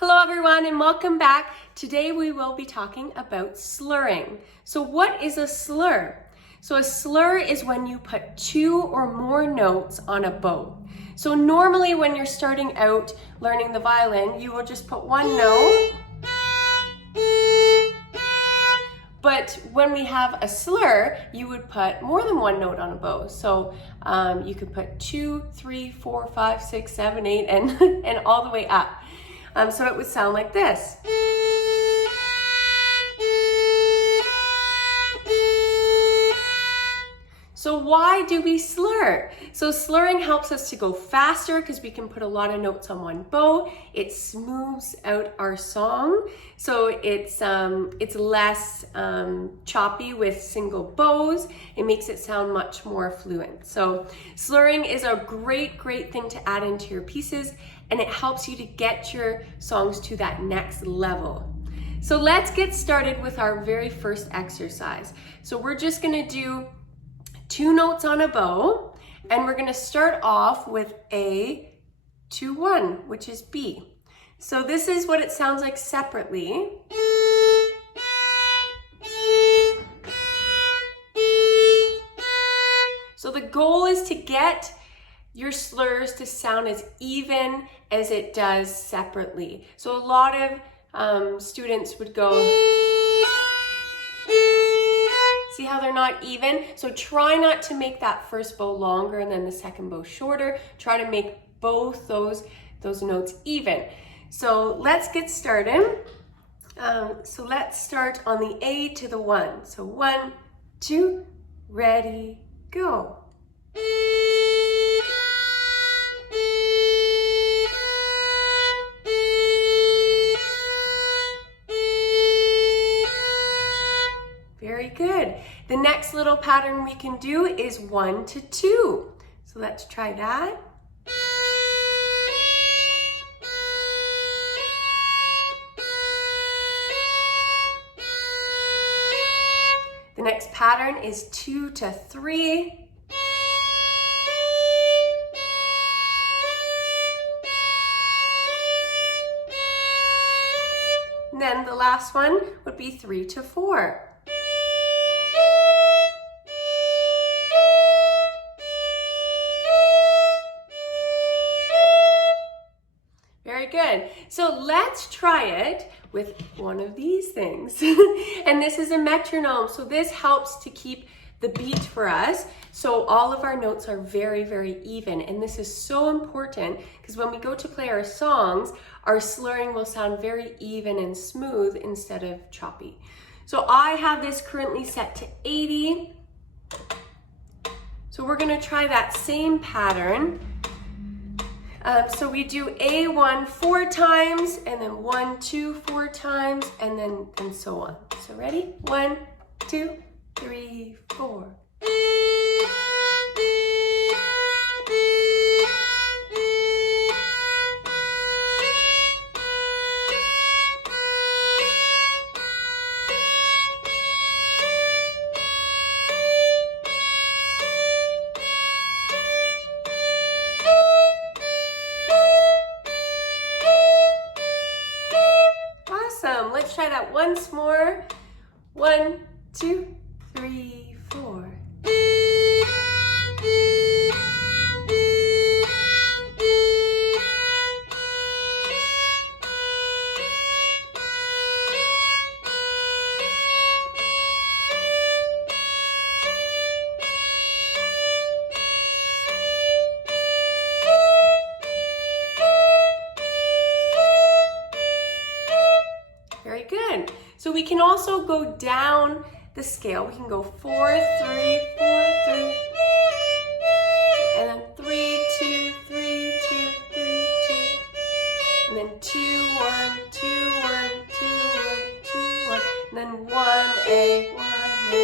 Hello everyone and welcome back. Today we will be talking about slurring. So what is a slur? So a slur is when you put two or more notes on a bow. So normally when you're starting out learning the violin, you will just put one note. But when we have a slur, you would put more than one note on a bow. So you could put 2, 3, 4, 5, 6, 7, 8, and all the way up. So it would sound like this. So why do we slur? So slurring helps us to go faster because we can put a lot of notes on one bow. It smooths out our song. So it's less choppy with single bows. It makes it sound much more fluent. So slurring is a great thing to add into your pieces, and it helps you to get your songs to that next level. So let's get started with our very first exercise. So we're just gonna do 2 notes on a bow, and we're gonna start off with A, 2, 1, which is B. So this is what it sounds like separately. So the goal is to get your slurs to sound as even as it does separately. So a lot of students would go, see how they're not even? So try not to make that first bow longer and then the second bow shorter. Try to make both those notes even. So let's get started. So let's start on the A to the 1. So 1, 2, ready, go. Very good. The next little pattern we can do is 1 to 2. So let's try that. The next pattern is 2 to 3. And then the last one would be 3 to 4. Very good. So let's try it with one of these things. And this is a metronome. So this helps to keep the beat for us. So all of our notes are very even. And this is so important because when we go to play our songs, our slurring will sound very even and smooth instead of choppy. So I have this currently set to 80. So we're gonna try that same pattern. So we do A1 4 times, and then 1, 2, 4 times, and so on. So ready? 1, 2, 3, 4. Awesome. Let's try that once more. 1, 2, 3, 4. Very good. So we can also go down the scale. We can go 4, 3, 4, 3, and then 3, 2, 3, 2, 3, 2, and then 2, 1, 2, 1, 2, 1, 2, 1, and then 1, A, 1, A.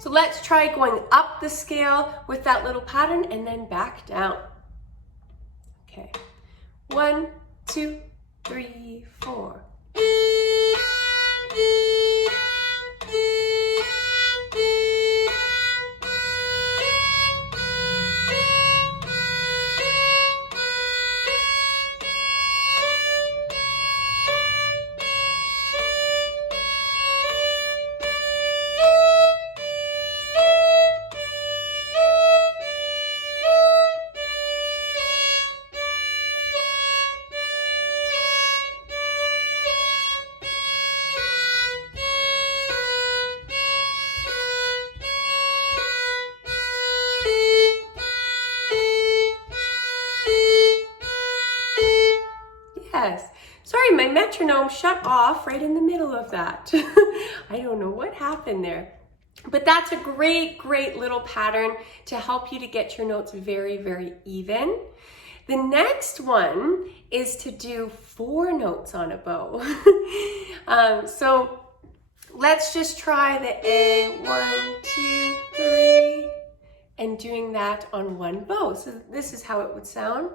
So let's try going up the scale with that little pattern and then back down. Okay. 1, 2, 3, 4. Yes. Sorry, my metronome shut off right in the middle of that. I don't know what happened there. But that's a great, great little pattern to help you to get your notes very, very even. The next one is to do 4 notes on a bow. So let's just try the A, 1, 2, 3, and doing that on one bow. So this is how it would sound.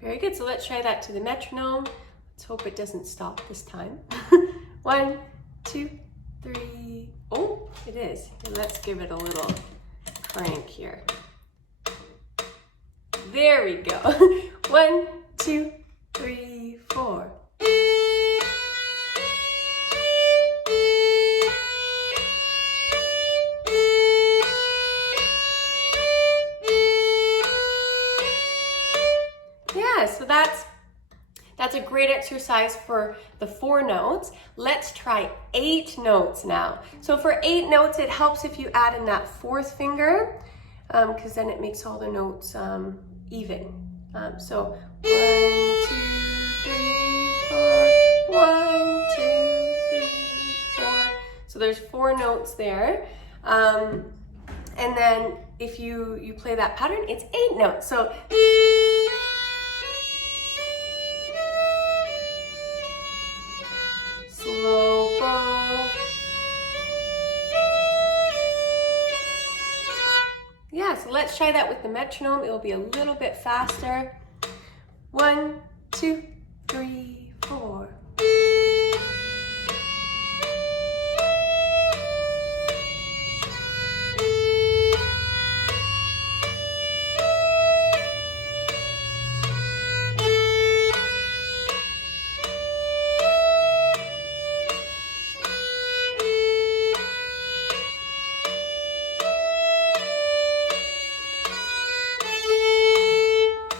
Very good, so let's try that to the metronome. Let's hope it doesn't stop this time. 1, 2, 3. Oh, it is. And let's give it a little crank here. There we go. 1, 2, 3, 4. Yeah, so that's a great exercise for the 4 notes. Let's try 8 notes now. So for 8 notes, it helps if you add in that 4th finger, because then it makes all the notes even. So 1, 2, 3, 4. 1, 2, 3, 4. So there's 4 notes there. And then if you play that pattern, it's 8 notes. So slow bow. Yeah, so let's try that with the metronome. It will be a little bit faster. 1, 2, 3, 4.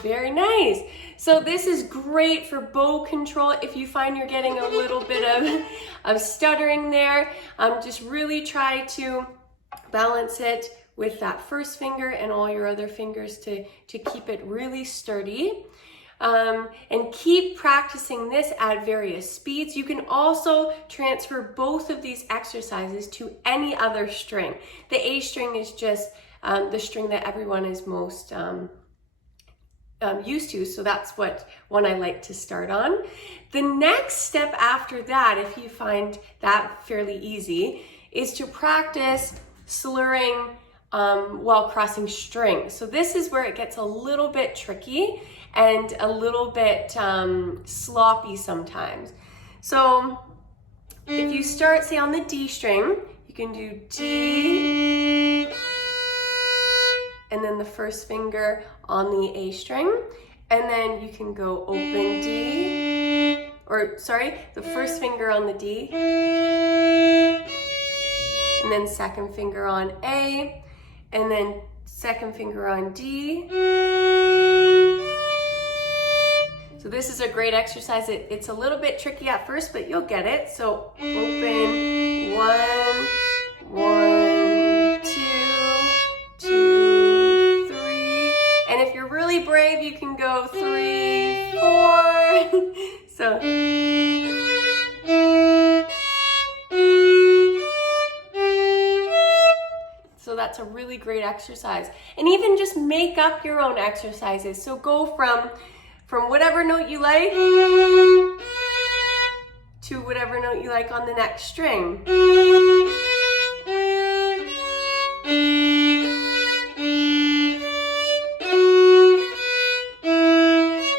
Very nice. So this is great for bow control. If you find you're getting a little bit of stuttering there, just really try to balance it with that first finger and all your other fingers to keep it really sturdy. And keep practicing this at various speeds. You can also transfer both of these exercises to any other string. The A string is just the string that everyone is most used to, so that's what one I like to start on. The next step after that, if you find that fairly easy, is to practice slurring while crossing strings. So this is where it gets a little bit tricky and a little bit sloppy sometimes. So if you start, say, on the D string, you can do D, and then the first finger on the A string, and then you can go open D, or sorry, the first finger on the D, and then second finger on A, and then second finger on D. So this is a great exercise. It's a little bit tricky at first, but you'll get it. So open, 1, 1, 2, 2, 3. And if you're really brave, you can go 3, 4. So that's a really great exercise. And even just make up your own exercises. So go from whatever note you like to whatever note you like on the next string.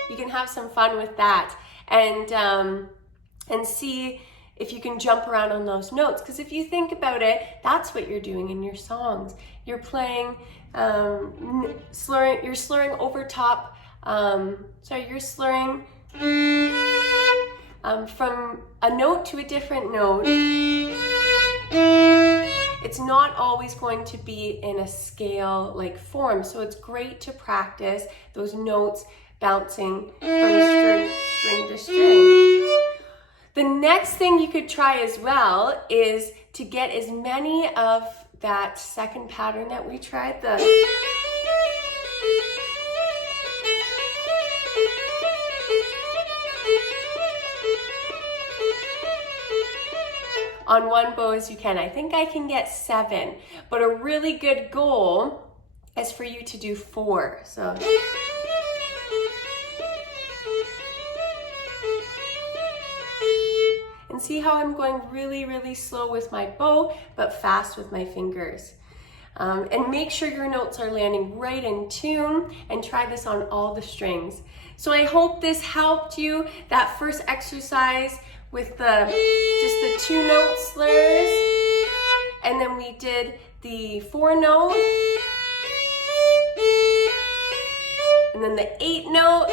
You can have some fun with that and see if you can jump around on those notes. Because if you think about it, that's what you're doing in your songs. You're playing slurring. You're slurring over top. You're slurring from a note to a different note. It's not always going to be in a scale-like form, so it's great to practice those notes bouncing from string to string. The next thing you could try as well is to get as many of that second pattern that we tried, on one bow as you can. I think I can get 7, but a really good goal is for you to do 4. So. And see how I'm going really, really slow with my bow, but fast with my fingers. And make sure your notes are landing right in tune, and try this on all the strings. So I hope this helped you, that first exercise with just the 2 note slurs, and then we did the 4 note, and then the 8 note,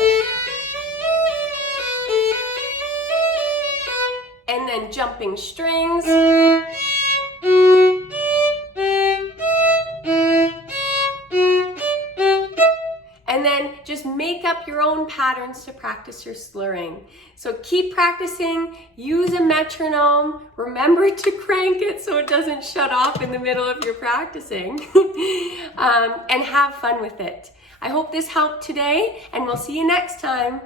and then jumping strings. And then just make up your own patterns to practice your slurring. So keep practicing, use a metronome, remember to crank it so it doesn't shut off in the middle of your practicing, and have fun with it. I hope this helped today, and we'll see you next time.